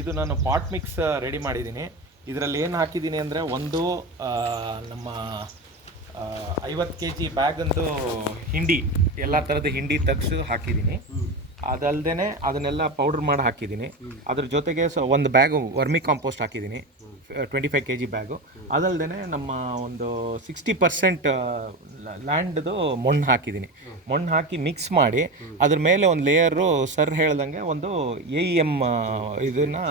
ಇದು ನಾನು pot mix ready ಮಾಡಿದ್ದೀನಿ. ಇದರಲ್ಲಿ ಏನು ಹಾಕಿದ್ದೀನಿ ಅಂದರೆ ಒಂದು ನಮ್ಮ ಐವತ್ತು ಕೆ ಜಿ ಬ್ಯಾಗಂದು ಹಿಂಡಿ, ಎಲ್ಲ ಥರದ ಹಿಂಡಿ ತೆಗ್ಸು ಹಾಕಿದ್ದೀನಿ. ಅದಲ್ದೇ ಅದನ್ನೆಲ್ಲ ಪೌಡ್ರ್ ಮಾಡಿ ಹಾಕಿದ್ದೀನಿ. ಅದ್ರ ಜೊತೆಗೆ ಸ ಒಂದು ಬ್ಯಾಗು ವರ್ಮಿ ಕಾಂಪೋಸ್ಟ್ ಹಾಕಿದ್ದೀನಿ. Twenty five K G bag ಅದಲ್ದೇ ನಮ್ಮ ಒಂದು ಸಿಕ್ಸ್ಟಿ ಪರ್ಸೆಂಟ್ ಲ್ಯಾಂಡ್ದು ಮಣ್ಣು ಹಾಕಿದ್ದೀನಿ. ಮಣ್ಣು ಹಾಕಿ ಮಿಕ್ಸ್ ಮಾಡಿ ಅದ್ರ ಮೇಲೆ ಒಂದು ಲೇಯರು ಸರ್ ಹೇಳ್ದಂಗೆ ಒಂದು ಎ ಇ ಎಂ ಇದನ್ನು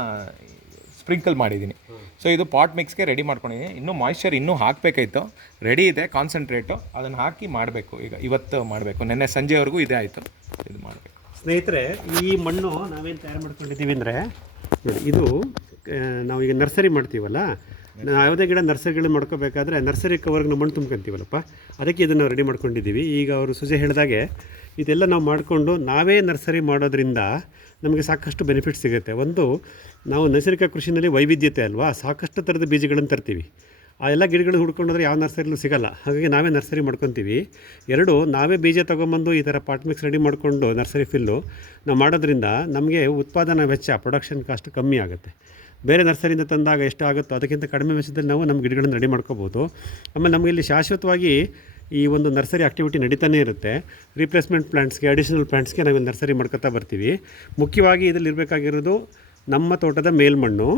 ಸ್ಪ್ರಿಂಕಲ್ ಮಾಡಿದ್ದೀನಿ. ಸೊ ಇದು ಪಾಟ್ ಮಿಕ್ಸ್ಗೆ ರೆಡಿ ಮಾಡ್ಕೊಂಡಿದ್ದೀನಿ. ಇನ್ನೂ ಮಾಯ್ಶ್ಚರ್ ಇನ್ನೂ ಹಾಕಬೇಕಾಯ್ತು. ರೆಡಿ ಇದೆ ಕಾನ್ಸಂಟ್ರೇಟು ಅದನ್ನು ಹಾಕಿ ಮಾಡಬೇಕು. ಈಗ ಇವತ್ತು ಮಾಡಬೇಕು. ನಿನ್ನೆ ಸಂಜೆವರೆಗೂ ಇದೇ ಆಯಿತು. ಇದು ಮಾಡಬೇಕು. ಸ್ನೇಹಿತರೆ, ಈ ಮಣ್ಣು ನಾವೇನು ತಯಾರು ಮಾಡ್ಕೊಂಡಿದ್ದೀವಿ ಅಂದರೆ ಇದು ನಾವು ಈಗ ನರ್ಸರಿ ಮಾಡ್ತೀವಲ್ಲ, ನಾವು ಯಾವುದೇ ಗಿಡ ನರ್ಸರಿಗಳು ಮಾಡ್ಕೋಬೇಕಾದ್ರೆ ನರ್ಸರಿ ಕವರ್ಗೆ ನಾವು ಮಣ್ಣು ತುಂಬ್ಕೊಂತೀವಲ್ಲಪ್ಪ, ಅದಕ್ಕೆ ಇದನ್ನು ರೆಡಿ ಮಾಡ್ಕೊಂಡಿದ್ದೀವಿ. ಈಗ ಅವರು ಸುಜೆ ಹೇಳಿದಾಗೆ ಇದೆಲ್ಲ ನಾವು ಮಾಡಿಕೊಂಡು ನಾವೇ ನರ್ಸರಿ ಮಾಡೋದ್ರಿಂದ ನಮಗೆ ಸಾಕಷ್ಟು ಬೆನಿಫಿಟ್ ಸಿಗುತ್ತೆ. ಒಂದು, ನಾವು ನೈಸರ್ಗಿಕ ಕೃಷಿನಲ್ಲಿ ವೈವಿಧ್ಯತೆ ಅಲ್ವಾ, ಸಾಕಷ್ಟು ಥರದ ಬೀಜಗಳನ್ನು ತರ್ತೀವಿ. ಆ ಎಲ್ಲ ಗಿಡಗಳು ಹುಡ್ಕೊಂಡ್ರೆ ಯಾವ ನರ್ಸರಿಲೂ ಸಿಗಲ್ಲ. ಹಾಗಾಗಿ ನಾವೇ ನರ್ಸರಿ ಮಾಡ್ಕೊತೀವಿ. ಎರಡು, ನಾವೇ ಬೀಜ ತೊಗೊಂಬಂದು ಈ ಥರ ಪಾಟ್ ಮಿಕ್ಸ್ ರೆಡಿ ಮಾಡಿಕೊಂಡು ನರ್ಸರಿ ಫಿಲ್ಲು ನಾವು ಮಾಡೋದ್ರಿಂದ ನಮಗೆ ಉತ್ಪಾದನಾ ವೆಚ್ಚ ಪ್ರೊಡಕ್ಷನ್ ಕಾಸ್ಟ್ ಕಮ್ಮಿ ಆಗುತ್ತೆ. ಬೇರೆ ನರ್ಸರಿಯಿಂದ ತಂದಾಗ ಎಷ್ಟು ಆಗುತ್ತೋ ಅದಕ್ಕಿಂತ ಕಡಿಮೆ ವೆಚ್ಚದಲ್ಲಿ ನಾವು ನಮ್ಮ ಗಿಡಗಳನ್ನು ರೆಡಿ ಮಾಡ್ಕೋಬೋದು. ಆಮೇಲೆ ನಮಗೆ ಇಲ್ಲಿ ಶಾಶ್ವತವಾಗಿ ಈ ಒಂದು ನರ್ಸರಿ ಆಕ್ಟಿವಿಟಿ ನಡೀತಾನೆ ಇರುತ್ತೆ. ರೀಪ್ಲೇಸ್ಮೆಂಟ್ ಪ್ಲಾಂಟ್ಸ್ಗೆ ಅಡಿಷನಲ್ ಪ್ಲಾಂಟ್ಸ್ಗೆ ನಾವು ನರ್ಸರಿ ಮಾಡ್ಕೊತಾ ಬರ್ತೀವಿ. ಮುಖ್ಯವಾಗಿ ಇದರಲ್ಲಿ ಇರಬೇಕಾಗಿರೋದು ನಮ್ಮ ತೋಟದ ಮೇಲ್ಮಣ್ಣು.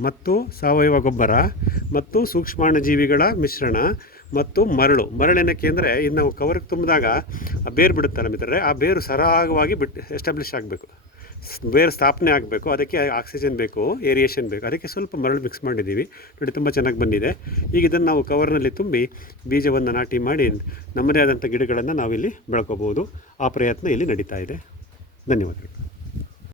ಮತ್ತು ಸಾವಯವ ಗೊಬ್ಬರ ಮತ್ತು ಸೂಕ್ಷ್ಮಾಣುಜೀವಿಗಳ ಮಿಶ್ರಣ ಮತ್ತು ಮರಳು. ಮರಳೇನಕ್ಕೆ ಅಂದರೆ, ಇನ್ನು ನಾವು ಕವರ್ಗೆ ತುಂಬಿದಾಗ ಆ ಬೇರು ಬಿಡುತ್ತಲ್ಲ ಮಿತ್ರರೆ, ಆ ಬೇರು ಸರಾಗವಾಗಿ ಬಿಟ್ಟು ಎಸ್ಟಾಬ್ಲಿಷ್ ಆಗಬೇಕು. ಬೇರು ಸ್ಥಾಪನೆ ಆಗಬೇಕು. ಅದಕ್ಕೆ ಆಕ್ಸಿಜನ್ ಬೇಕು ಏರಿಯೇಷನ್ ಬೇಕು. ಅದಕ್ಕೆ ಸ್ವಲ್ಪ ಮರಳು ಮಿಕ್ಸ್ ಮಾಡಿದ್ದೀವಿ. ನೋಡಿ, ತುಂಬ ಚೆನ್ನಾಗಿ ಬಂದಿದೆ. ಈಗ ಇದನ್ನು ನಾವು ಕವರ್ನಲ್ಲಿ ತುಂಬಿ ಬೀಜವನ್ನು ನಾಟಿ ಮಾಡಿ ನಮ್ಮದೇ ಆದಂಥ ಗಿಡಗಳನ್ನು ನಾವಿಲ್ಲಿ ಬೆಳ್ಕೋಬೋದು. ಆ ಪ್ರಯತ್ನ ಇಲ್ಲಿ ನಡೀತಾ ಇದೆ. ಧನ್ಯವಾದಗಳು.